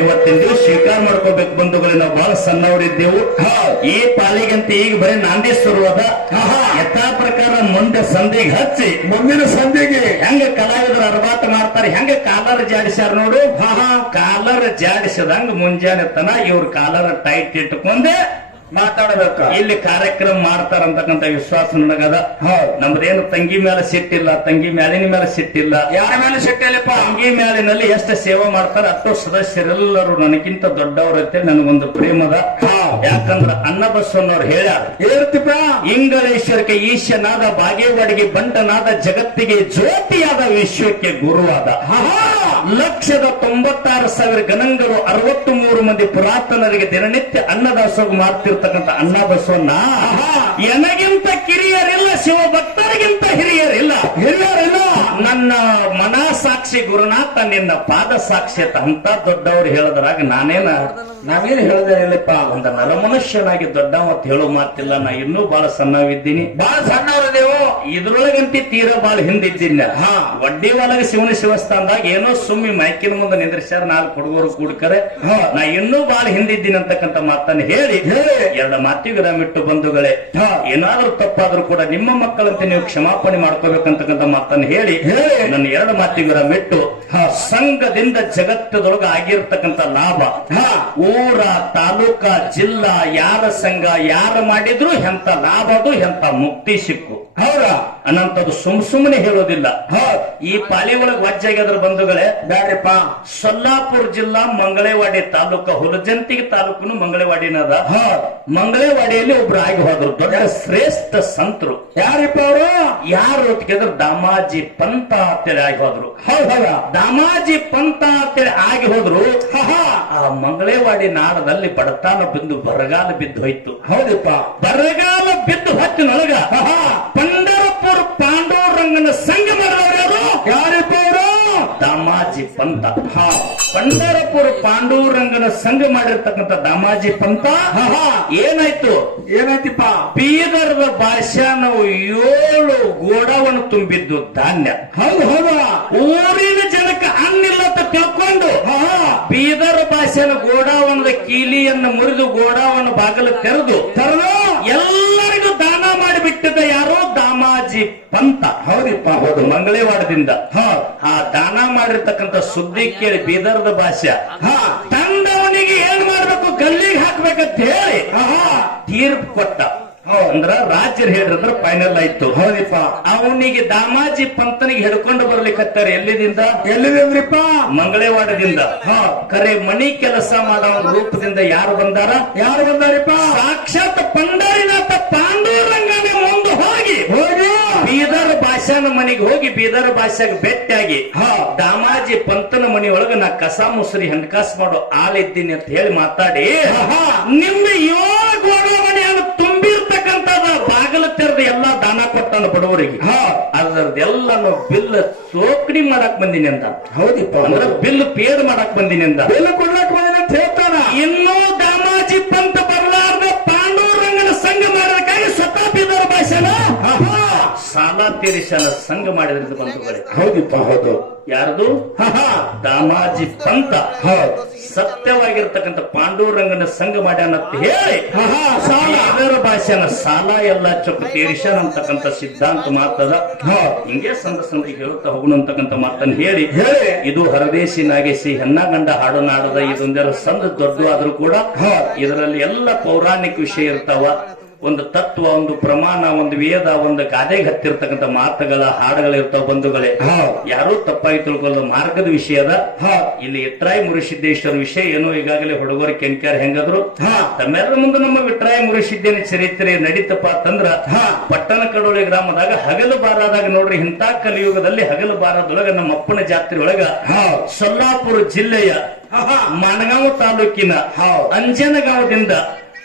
ಇವತ್ತು ತಿಂದೆವು ಸ್ವೀಕಾರ ಮಾಡ್ಕೋಬೇಕು ಬಂಧುಗಳೇ. ನಾವು ಬಹಳ ಸಣ್ಣವರಿದ್ದೆವು. ಈ ಪಾಲಿಗಂತ ಈಗ ಬರೀ ನಾಂದಿ ಶುರುವಾದ ಯಥಾ ಪ್ರಕಾರ ಮುಂದೆ ಸಂಧಿಗೆ ಹಚ್ಚಿ ಮುಂದಿನ ಸಂಧಿಗೆ ಹೆಂಗ ಕಲಾವಿದರು ಅರ್ಬಾಟ ಮಾಡ್ತಾರೆ, ಹೆಂಗ ಕಾಲರ್ ಜಾಡಿಸ್ಯಾರ ನೋಡು. ಕಾಲರ್ ಜಾಡಿಸದಂಗ ಮುಂಜಾನೆ ತನ ಇವ್ರ ಕಾಲರ್ ಟೈಟ್ ಇಟ್ಟುಕೊಂಡೆ ಮಾತಾಡಬೇಕ. ಇಲ್ಲಿ ಕಾರ್ಯಕ್ರಮ ಮಾಡ್ತಾರಂತಕ್ಕಂತ ವಿಶ್ವಾಸ ನನಗದ. ನಮ್ದೇನು ತಂಗಿ ಮೇಲೆ ಸಿಟ್ಟಿಲ್ಲ, ತಂಗಿ ಮ್ಯಾಲಿನ ಮೇಲೆ ಸಿಟ್ಟಿಲ್ಲ, ಯಾರ ಮೇಲೆ ಸಿಟ್ಟಿಲ್ಲಪ್ಪ. ತಂಗಿ ಮ್ಯಾಲಿನಲ್ಲಿ ಎಷ್ಟು ಸೇವೆ ಮಾಡ್ತಾರ ಅಷ್ಟು ಸದಸ್ಯರೆಲ್ಲರೂ ನನಗಿಂತ ದೊಡ್ಡವರತ್ತೆ ನನಗೊಂದು ಪ್ರೇಮದ. ಯಾಕಂದ್ರ ಅನ್ನಬಸವಣ್ಣವ್ರು ಹೇಳ್ಯಾರ, ಹೇಳ್ತಿಪ್ಪ, ಇಂಗಳೇಶ್ವರಕ್ಕೆ ಈಶನಾದ, ಬಾಗೇವಾಡಿಗೆ ಬಂಟನಾದ, ಜಗತ್ತಿಗೆ ಜ್ಯೋತಿಯಾದ, ವಿಶ್ವಕ್ಕೆ ಗುರುವಾದ. 1,96,000 ಗಣಂಗರು, 63 ಮಂದಿ ಪುರಾತನರಿಗೆ ದಿನನಿತ್ಯ ಅನ್ನದಾಸೋಗ ಮಾಡ್ತಿರ್ತಕ್ಕಂಥ ಅನ್ನಬಸವಣ್ಣ ಎನಗಿಂತ ಕಿರಿಯರಿಲ್ಲ, ಶಿವಭಕ್ತರಿಗಿಂತ ಹಿರಿಯರಿಲ್ಲ. ನನ್ನ ಮನಸಾಕ್ಷಿ ಗುರುನಾಥ, ನಿನ್ನ ಪಾದ ಸಾಕ್ಷಿ ಅಂತ ದೊಡ್ಡವರು ಹೇಳದ್ರಾಗ ನಾವೇನು ಹೇಳದೇನಿಲ್ಲಪ್ಪ. ಒಂದು ನರಮನುಷ್ಯನಾಗಿ ದೊಡ್ಡ ಮತ್ತು ಹೇಳೋ ಮಾತಿಲ್ಲ. ನಾ ಇನ್ನೂ ಬಹಳ ಸಣ್ಣವಿದ್ದೀನಿ, ಬಹಳ ಸಣ್ಣವರದೇವು. ಇದ್ರೊಳಗಂತಿ ತೀರಾ ಬಹಳ ಹಿಂದಿದ್ದೀನಿ. ವಡ್ಡಿ ಒಳಗೆ ಶಿವನ ಶಿವಸ್ಥಾನದಾಗ ಏನೋ ಸುಮ್ಮಿ ಮೈಕಿನ ಮುಂದೆ ನಿಂದ್ರಿಸ್ಯಾರ, 4 ಹುಡುಗರು ಕೂಡ್ಕರೆ. ನಾ ಇನ್ನೂ ಬಹಳ ಹಿಂದಿದ್ದೀನಿ ಅಂತಕ್ಕಂಥ ಮಾತನ್ನು ಹೇಳಿ 2 ಮಾತಿಗೆ ವಿರಾಮಿಟ್ಟು ಬಂಧುಗಳೇ, ಏನಾದ್ರೂ ತಪ್ಪಾದ್ರೂ ಕೂಡ ನಿಮ್ಮ ಮಕ್ಕಳಂತೆ ನೀವು ಕ್ಷಮಾಪಣೆ ಮಾಡ್ಕೋಬೇಕಂತಕ್ಕಂಥ ಮಾತನ್ನು ಹೇಳಿ ನನ್ನ 2 ಮಾತಿಗೆ ವಿರಾಮಿಟ್ಟು, ಸಂಘದಿಂದ ಜಗತ್ತದೊಳಗೆ ಆಗಿರ್ತಕ್ಕಂಥ ಲಾಭ ಊರ, ತಾಲೂಕ, ಜಿಲ್ಲಾ, ಯಾರ ಸಂಘ ಯಾರು ಮಾಡಿದ್ರು ಎಂತ ಲಾಭ ಅದು, ಎಂತ ಮುಕ್ತಿ ಸಿಕ್ಕು. ಹೌದಾ ಅನ್ನಂತದ್ದು ಸುಮ್ಮನೆ ಹೇಳೋದಿಲ್ಲ. ಈ ಪಾಲಿ ಒಳಗೆ ವಜ್ಜಾಗ್ಯದ್ರ ಬಂಧುಗಳೇ, ಬ್ಯಾಡ್ರಿಪ್ಪ. ಸೊಲ್ಲಾಪುರ ಜಿಲ್ಲಾ ಮಂಗಳೇವಾಡಿ ತಾಲೂಕ, ಹುಲಜಂತಿಗೆ ತಾಲೂಕನು ಮಂಗಳೇವಾಡಿನದ. ಮಂಗಳೇವಾಡಿಯಲ್ಲಿ ಒಬ್ರು ಆಗಿ ಹೋದ್ರು, ದೊಡ್ಡ ಶ್ರೇಷ್ಠ ಸಂತರು. ಯಾರಿಪ್ಪ ಅವರು? ಯಾರು ಹೊತ್ತಿಗೆದ್ರು ದಾಮಾಜಿ ಪಂತ ಅಂತೇಳಿ ಆಗಿ ಹೋದ್ರು. ಹೌದಾ, ದಾಮಾಜಿ ಪಂತ ಅಂತೇಳಿ ಆಗಿ ಹೋದ್ರು. ಆ ಮಂಗಳೇವಾಡಿ ನಾಡದಲ್ಲಿ ಬಡತಾನ ಬಿದ್ದು ಬರಗಾಲ ಬಿದ್ದು ಹೋಯ್ತು. ಹೌದಪ್ಪ, ಬರಗಾಲ ಬಿದ್ದು ಹೊತ್ತಿನೊಳಗ ಪಂಡರಪುರ ಪಾಂಡವರಂಗನ ಸಂಘ ಮಾಡಿದವರು ಯಾರಿಪ್ಪ ಅವರು? ದಾಮಾಜಿ ಪಂತ. ಪಂಡರಪುರ ಪಾಂಡವರಂಗನ ಸಂಘ ಮಾಡಿರ್ತಕ್ಕಂಥ ದಾಮಾಜಿ ಪಂತ ಏನಾಯ್ತಿಪ್ಪ? ಬೀದರ್ದ ಭಾಷಾನ 7 ಗೋಡಾವನ್ನು ತುಂಬಿದ್ದು ಧಾನ್ಯ. ಹೌದು, ಊರಿನ ಜನಕ್ಕೆ ಅನ್ನಿಲ್ಲ ಅಂತ ತಿಳ್ಕೊಂಡು ಬೀದರ್ ಭಾಷೆನ ಗೋಡಾವನದ ಕೀಲಿಯನ್ನು ಮುರಿದು ಗೋಡಾವನ ಬಾಗಿಲು ತೆರೆದು ಎಲ್ಲರಿಗೂ ದಾನ ಮಾಡಿಬಿಟ್ಟಿದ್ದ ಯಾರು? ದಾಮಾಜಿ ಪಂತ. ಹೌದಿಪ್ಪ, ಹೌದು. ಮಂಗಳೇವಾಡದಿಂದ ಆ ದಾನ ಮಾಡಿರ್ತಕ್ಕಂಥ ಸುದ್ದಿ ಕೇಳಿ ಬೀದರ್ದ ಭಾಷೆ ತಂದವನಿಗೆ ಏನ್ ಮಾಡ್ಬೇಕು, ಗಲ್ಲಿಗೆ ಹಾಕ್ಬೇಕಂತ ಹೇಳಿ ತೀರ್ಪು ಕೊಟ್ಟ. ಅಂದ್ರ ರಾಜ್ಯರು ಹೇಳಿದ್ರ ಫೈನಲ್ ಆಯ್ತು. ಹೌದಿಪ್ಪ, ಅವನಿಗೆ ದಾಮಾಜಿ ಪಂತನಿಗೆ ಹಿಡ್ಕೊಂಡು ಬರ್ಲಿಕ್ಕತ್ತಾರ. ಎಲ್ಲಿದಿಂದ್ರಿಪ್ಪ? ಮಂಗಳೇವಾಡದಿಂದ. ಕರೆ ಮನಿ ಕೆಲಸ ಮಾಡೋ ರೂಪದಿಂದ ಯಾರು ಬಂದಾರಿಪ್ಪ? ಸಾಕ್ಷಾತ್ ಪಂಡರಿನಾಥ ಪಾಂಡವರಂಗನೇ ಮುಂದೆ ಹೋಗಿ ಬೀದರ್ ಭಾಷಾನ ಮನೆಗೆ ಹೋಗಿ ಬೀದರ್ ಭಾಷೆಗೆ ಭೇಟಿಯಾಗಿ ದಾಮಾಜಿ ಪಂತನ ಮನಿ ಒಳಗ ನಾ ಕಸ ಮುಸ್ರಿ ಹಣಕಾಸು ಮಾಡೋ ಆಳಿದ್ದೀನಿ ಅಂತ ಹೇಳಿ ಮಾತಾಡಿ, ನಿಮ್ಮ 7 ಗೋಡೆ ಮನೆಯನ್ನು ತುಂಬಿರ್ತಕ್ಕಂಥದ ಬಾಗಿಲು ತೆರೆದು ಎಲ್ಲಾ ದಾನ ಕೊಟ್ಟಾನ ಬಡವರಿಗೆ. ಅದರದೆಲ್ಲಾನು ಬಿಲ್ ಸೋಕಡಿ ಮಾಡಕ್ ಬಂದಿನಿ ಅಂತ. ಹೌದಿಪ್ಪ, ಅಂದ್ರೆ ಬಿಲ್ ಪೇಡ್ ಮಾಡಕ್ ಬಂದಿನಿ ಅಂತ, ಬಿಲ್ ಕೊಡ್ಲಕ್ ಬಂದಿನಿ ಅಂತ ಹೇಳ್ತಾನ. ಇನ್ನೂ ದಾಮಾಜಿ ಪಂತ ಬರಲಾರ್ದ ಪಾಂಡವರಂಗನ ಸಂಘ ಮಾಡೋದಕ್ಕಾಗಿ ಸ್ವತಃ ಬೀದರ್ ಭಾಷೆನ ಸಾಲ ತೀರಿಸನ ಸಂಘ ಮಾಡಿದ್ರಿಂದ ಬಂಧುಗಳೇ. ಹೌದಿಪ್ಪ, ಹೌದು. ಯಾರದು? ದಾಮಾಜಿ ಪಂತ ಸತ್ಯವಾಗಿರ್ತಕ್ಕಂಥ ಪಾಂಡವರಂಗನ ಸಂಘ ಮಾಡ್ಯಾನ ಅಂತ ಹೇಳಿ ಬೀದರ್ ಭಾಷೆನ ಸಾಲ ಎಲ್ಲ ಚೊಕ್ಕ ತೀರಿಸನ ಅಂತಕ್ಕಂಥ ಸಿದ್ಧಾಂತ ಮಾತದ. ಹಿಂಗೆ ಸಂದರ್ಭ ಹೇಳುತ್ತಾ ಹೋಗೋಣ ಅಂತಕ್ಕಂಥ ಮಾತನ್ನು ಹೇಳಿ ಇದು ಹರದೇಶಿ ನಾಗೇಶಿ ಹೆಣ್ಣಗಂಡ ಹಾಡುನಾಡದ ಇದೊಂದೆಲ್ಲ ಸಂದ ದೊಡ್ಡ ಆದ್ರೂ ಕೂಡ ಇದರಲ್ಲಿ ಎಲ್ಲ ಪೌರಾಣಿಕ ವಿಷಯ ಇರ್ತಾವ. ಒಂದು ತತ್ವ, ಒಂದು ಪ್ರಮಾಣ, ಒಂದು ವೇದ, ಒಂದು ಗಾದೆಗೆ ಹತ್ತಿರ್ತಕ್ಕಂಥ ಮಾತುಗಳ ಹಾಡುಗಳಿರ್ತಾವ ಬಂಧುಗಳೇ. ಯಾರೂ ತಪ್ಪಾಗಿ ತಿಳ್ಕೊಳ್ಳೋ ಮಾರ್ಗದ ವಿಷಯದ. ಇಲ್ಲಿ ಇಟ್ರಾಯಿ ಮುರುಸಿದ್ದೇಶ್ವರ ವಿಷಯ ಏನೋ ಈಗಾಗಲೇ ಹುಡುಗರು ಕೆಂಕ್ಯಾರ ಹೆಂಗದ್ರು. ತಮ್ಮೆಲ್ಲರ ಮುಂದೆ ನಮ್ಮ ವಿಟ್ರಾಯಿ ಮುರುಸಿದ್ದೇನೆ ಚರಿತ್ರೆ ನಡೀತಪ್ಪ ಅಂತಂದ್ರ ಪಟ್ಟಣ ಕಡೋಳಿ ಗ್ರಾಮದಾಗ ಹಗಲು ಬಾರಾದಾಗ ನೋಡ್ರಿ, ಇಂಥ ಕಲಿಯುಗದಲ್ಲಿ ಹಗಲು ಬಾರದೊಳಗ ನಮ್ಮ ಅಪ್ಪನ ಜಾತ್ರೆ ಒಳಗ ಸೊಲ್ಲಾಪುರ ಜಿಲ್ಲೆಯ ಮಾನಗಾಂವ ತಾಲೂಕಿನ ಅಂಜನಗಾಂವದಿಂದ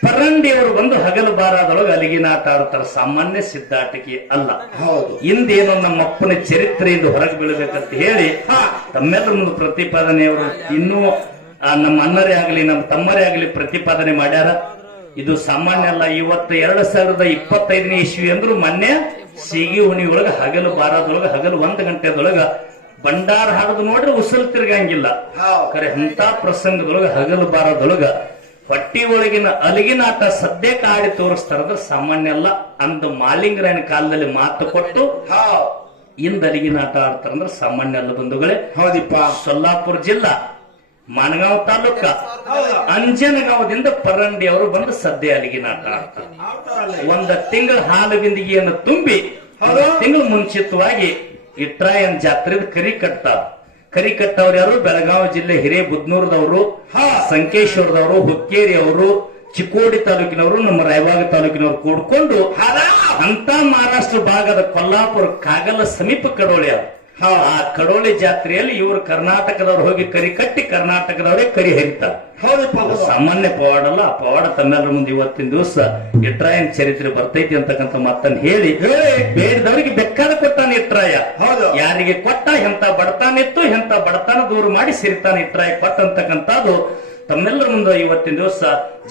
ಪರಂಡಿಯವರು ಬಂದು ಹಗಲು ಬಾರದೊಳಗೆ ಅಲ್ಲಿಗಿನ ಆಟ ಆಡ್ತಾರ. ಸಾಮಾನ್ಯ ಸಿದ್ಧಾಟಕಿ ಅಲ್ಲ. ಹೌದು, ಇಂದೇನೋ ನಮ್ಮ ಅಪ್ಪನ ಚರಿತ್ರೆಯಿಂದ ಹೊರಗೆ ಬೀಳಬೇಕಂತ ಹೇಳಿ ತಮ್ಮೆಲ್ಲರ ಮುಂದೆ ಪ್ರತಿಪಾದನೆಯವರು ಇನ್ನೂ ನಮ್ಮ ಅಣ್ಣರೇ ಆಗಲಿ ನಮ್ಮ ತಮ್ಮರೇ ಆಗಲಿ ಪ್ರತಿಪಾದನೆ ಮಾಡ್ಯಾರ. ಇದು ಸಾಮಾನ್ಯ ಅಲ್ಲ. ಇವತ್ತು 2025ನೇ ಇಸ್ವಿ ಅಂದ್ರು ಮೊನ್ನೆ ಸೀಗಿ ಹುಣಿ ಒಳಗ ಹಗಲು ಬಾರದೊಳಗ ಹಗಲು 1 ಗಂಟೆದೊಳಗ ಭಂಡಾರ ಹಾಡೋದು ನೋಡ್ರಿ ಉಸಲ್ ತಿರ್ಗಂಗಿಲ್ಲ. ಖರೆ ಅಂತ ಪ್ರಸಂಗದೊಳಗ ಹಗಲು ಬಾರದೊಳಗ ಹೊಟ್ಟಿ ಒಳಗಿನ ಅಲಗಿನಾಟ ಸದ್ಯಕ್ಕೆ ಆಡಿ ತೋರಿಸ್ತಾರಂದ್ರೆ ಸಾಮಾನ್ಯ ಅಲ್ಲ. ಅಂದು ಮಾಲಿಂಗರಾಯನ ಕಾಲದಲ್ಲಿ ಮಾತು ಕೊಟ್ಟು ಇಂದ ಅಲಗಿನಾಟ ಆಡ್ತಾರಂದ್ರೆ ಸಾಮಾನ್ಯ ಅಲ್ಲ ಬಂಧುಗಳೇ. ಹೌದಿಪ್ಪ. ಸೊಲ್ಲಾಪುರ ಜಿಲ್ಲಾ ಮಾನಗಾಂವ್ ತಾಲೂಕ ಅಂಜನಗಾಂವದಿಂದ ಪರಂಡಿ ಅವರು ಬಂದು ಸದ್ಯ ಅಲಗಿನಾಟ ಆಡ್ತಾರೆ. ಒಂದ ತಿಂಗಳ ಹಾಲು ಬಿಂದಿಗೆಯನ್ನು ತುಂಬಿ ತಿಂಗಳು ಮುಂಚಿತವಾಗಿ ಇಟ್ರಾಯನ್ ಜಾತ್ರೆದ ಕರಿ ಕಟ್ಟವ್ರು ಯಾರು? ಬೆಳಗಾವಿ ಜಿಲ್ಲೆ ಹಿರೇಬುದ್ನೂರದವರು, ಸಂಕೇಶ್ವರದವರು, ಹುಕ್ಕೇರಿ ಅವರು, ಚಿಕ್ಕೋಡಿ ತಾಲೂಕಿನವರು, ನಮ್ಮ ರಾಯಬಾಗ ತಾಲೂಕಿನವರು ಕೂಡ್ಕೊಂಡು ಅಂತ ಮಹಾರಾಷ್ಟ್ರ ಭಾಗದ ಕೊಲ್ಲಾಪುರ ಕಾಗಲ ಸಮೀಪ ಕಡೋಳಿ ಅವರು. ಆ ಕಡೋಳಿ ಜಾತ್ರೆಯಲ್ಲಿ ಇವರು ಕರ್ನಾಟಕದವ್ರು ಹೋಗಿ ಕರಿ ಕಟ್ಟಿ ಕರ್ನಾಟಕದವರೇ ಕರಿ ಹರಿತಾರೆ. ಸಾಮಾನ್ಯ ಪವಾಡ ಅಲ್ಲ. ಆ ಪವಾಡ ತಮ್ಮೆಲ್ಲರ ಮುಂದೆ ಇವತ್ತಿನ ದಿವಸ ಇಟ್ರಾಯನ್ ಚರಿತ್ರೆ ಬರ್ತೈತಿ ಅಂತಕ್ಕಂಥ ಮಾತನ್ನು ಹೇಳಿ ಬೇಡದವರಿಗೆ ಬೇಕಾದ ಕೊಟ್ಟಾನ ಇಟ್ರಾಯ. ಯಾರಿಗೆ ಕೊಟ್ಟ ಎಂತ ಬಡತಾನಿತ್ತು ಎಂತ ಬಡತಾನ ದೂರ ಮಾಡಿ ಸಿರಿತಾನ ಇಟ್ರಾಯ ಕೊಟ್ಟಂತಕ್ಕಂಥದ್ದು ತಮ್ಮೆಲ್ಲರ ಮುಂದೆ ಇವತ್ತಿನ ದಿವಸ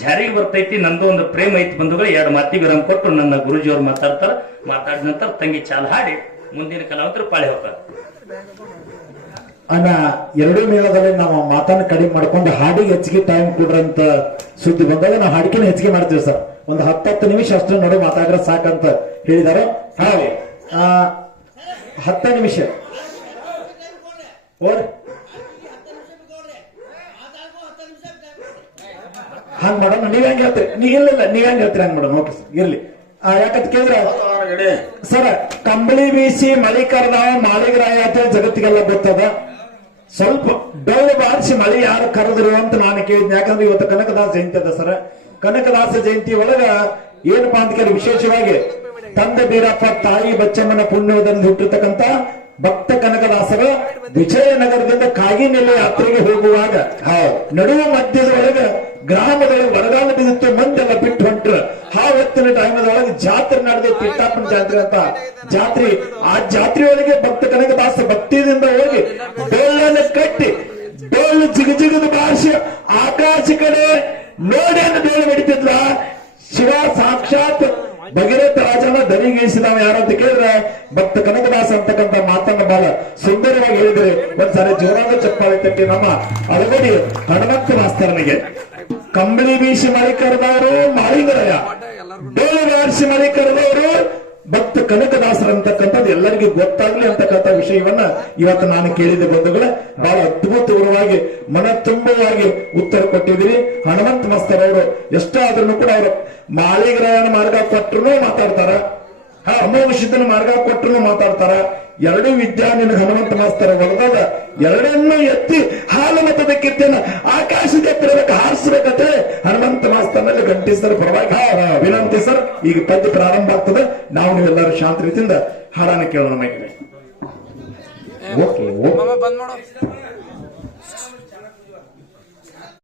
ಜಾರಿಗೆ ಬರ್ತೈತಿ. ನಂದು ಒಂದು ಪ್ರೇಮ ಐತಿ ಬಂಧುಗಳು. 2 ಮಾತಿಗೆ ವಿರಾಮ ಕೊಟ್ಟು ನನ್ನ ಗುರುಜಿಯವರು ಮಾತಾಡ್ತಾರ. ಮಾತಾಡಿದ ನಂತರ ತಂಗಿ ಚಾಲ ಹಾಡಿ ಮುಂದಿನ ಕಲಾವಂತರು ಪಾಳಿ ಹೋಗ್ತಾರೆ. ಅನ್ನ ಎರಡೂ ಮೇಳದಲ್ಲಿ ನಾವು ಮಾತನ್ನ ಕಡಿಮೆ ಮಾಡ್ಕೊಂಡು ಹಾಡಿಗೆ ಹೆಚ್ಚಿಗೆ ಟೈಮ್ ಕೊಡ್ರಂತ ಸುದ್ದಿ ಬಂದಾಗ ನಾವು ಹಾಡಿಕೆನ ಹೆಚ್ಚಿಗೆ ಮಾಡ್ತೀವಿ ಸರ್. ಒಂದು 10 ನಿಮಿಷ ಅಷ್ಟು ನೋಡಿ ಮಾತಾಡ್ರೆ ಸಾಕಂತ ಹೇಳಿದಾರೆ. 10 ನಿಮಿಷ ಹಂಗ್ ಮಾಡೋಣ. ನೀವ್ ಹೆಂಗ್ ಹೇಳ್ತೀರಿ? ನೀವ್ ಹೆಂಗ್ ಹೇಳ್ತೀರಿ ಹಂಗ್ ಮಾಡೋಣ. ಓಕೆ ಸರ್, ಇರ್ಲಿ. ಯಾಕಂತ ಕೇಳಿದ್ರೆ ಸರ್, ಕಂಬಳಿ ಬೀಸಿ ಮಳಿ ಕರೆದಾವ ಮಾಳಿಗರಾಯ ಅಂತ ಜಗತ್ತಿಗೆಲ್ಲ ಗೊತ್ತದ. ಸ್ವಲ್ಪ ಡೊಳ್ಳು ಬಾರಿಸಿ ಮಳಿ ಯಾರು ಕರೆದ್ರು ಅಂತ ನಾನು ಕೇಳಿದ್ನಿ. ಯಾಕಂದ್ರೆ ಇವತ್ತು ಕನಕದಾಸ ಜಯಂತಿ ಅದ ಸರ್. ಕನಕದಾಸ ಜಯಂತಿ ಒಳಗ ಏನಪ್ಪಾ ಅಂತ ಕೇಳಿ ವಿಶೇಷವಾಗಿ ತಂದೆ ಬೀರಪ್ಪ ತಾಯಿ ಬಚ್ಚಮ್ಮನ ಪುಣ್ಯದಲ್ಲಿ ಹುಟ್ಟಿರ್ತಕ್ಕಂಥ ಭಕ್ತ ಕನಕದಾಸರ ವಿಜಯನಗರದಿಂದ ಕಾಗಿನೆಲೆ ಯಾತ್ರೆಗೆ ಹೋಗುವಾಗ ನಡುವ ಮಧ್ಯದೊಳಗೆ ಗ್ರಾಮದೊಳಗೆ ಬರಗಾಲ ಬಿದ್ದಿತ್ತು. ಮಂದೆಲ್ಲ ಬಿಟ್ಟು ಹೊಂಟ್ರ. ಹೊತ್ತಿನ ಟೈಮದೊಳಗೆ ಜಾತ್ರೆ ನಡೆದ ಪಿಟ್ಟಾಪನ ಜಾತ್ರೆ ಅಂತ ಜಾತ್ರೆ. ಆ ಜಾತ್ರೆಯೊಳಗೆ ಭಕ್ತ ಕನಕದಾಸ ಭಕ್ತಿಯಿಂದ ಹೋಗಿ ಡೋಲನ್ನು ಕಟ್ಟಿ ಡೋಲು ಜಿಗಜಿಗದ ಬಾರಿಸಿ ಆಕಾಶ ಕಡೆ ನೋಡಿ ಅಂತ ಡೋಲು ನಡೀತಿದ್ಲ. ಶಿವ ಸಾಕ್ಷಾತ್ ಭಗೀರಥ ರಾಜನ ದನಿಗೇರಿಸಿದವ ಯಾರು ಅಂತ ಕೇಳಿದ್ರೆ ಭಕ್ತ ಕನಕದಾಸ ಅಂತಕ್ಕಂಥ ಮಾತನ್ನ ಬಹಳ ಸುಂದರವಾಗಿ ಹೇಳಿದ್ರೆ ಒಂದ್ಸಾರಿ ಜೋರಾದ ಚಪ್ಪಾಳೆ ತಟ್ಟಿ ನಮ್ಮ ಅಳಗಡಿ ಹನುಮಂತ ಮಾಸ್ತರನಿಗೆ. ಕಂಬಳಿ ಬೀಸಿ ಮಳಿ ಕರೆದವರು ಮಾಳಿಗರಾಯ, ಡೋಲು ಬಾರಿಸಿ ಮಳಿ ಕರೆದವರು ಭಕ್ತ ಕನಕದಾಸರಂತಕ್ಕಂಥದ್ದು ಎಲ್ಲರಿಗೂ ಗೊತ್ತಾಗ್ಲಿ ಅಂತಕ್ಕಂಥ ವಿಷಯವನ್ನ ಇವತ್ತು ನಾನು ಕೇಳಿದ ಬಂಧುಗಳೇ. ಬಹಳ ಅದ್ಭುತವಾಗಿ ಮನ ತುಂಬವಾಗಿ ಉತ್ತರ ಕೊಟ್ಟಿದ್ದೀರಿ. ಹನುಮಂತ ಮಾಸ್ತರ್ ಅವರು ಎಷ್ಟಾದ್ರೂ ಕೂಡ ಅವರು ಮಾಳಿಗರಾಯನ ಮಾರ್ಗ ಕೊಟ್ಟರು ಮಾತಾಡ್ತಾರ, ಅಮೋಘಿತನ ಮಾರ್ಗ ಕೊಟ್ಟರು ಮಾತಾಡ್ತಾರ. ಎರಡೂ ವಿದ್ಯಾ ನಿನ್ನ ಹನುಮಂತ ಮಾಸ್ತರ ಹೊಲದಾಗ ಎರಡನ್ನೂ ಎತ್ತಿ ಹಾಲು ಮತದ ಕೀರ್ತಿಯನ್ನ ಆಕಾಶದ ಎತ್ತರಕ್ಕೆ ಹಾರಿಸಬೇಕಂತ ಹನುಮಂತ ಮಾಸ್ತರ್ನಲ್ಲಿ ಗಂಟಿ ಸರ್ ಪರವಾಗಿ ವಿನಂತಿ ಸರ್. ಈಗ ಪದ್ಯ ಪ್ರಾರಂಭ ಆಗ್ತದೆ. ನಾವು ನೀವೆಲ್ಲರೂ ಶಾಂತ ರೀತಿಯಿಂದ ಹಾಡಾನ ಕೇಳೋಣ. ಓಕೆ